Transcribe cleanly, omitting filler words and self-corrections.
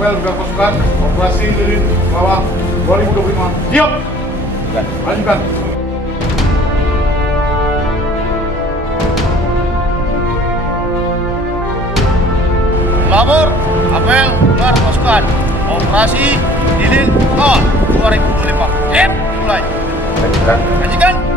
Apel udah pasukan operasi lilin bawah 2025. Siap. Lanjutkan. Labor, apel, gelar pasukan. Operasi lilin bawah 2025. Mulai. Lanjutkan.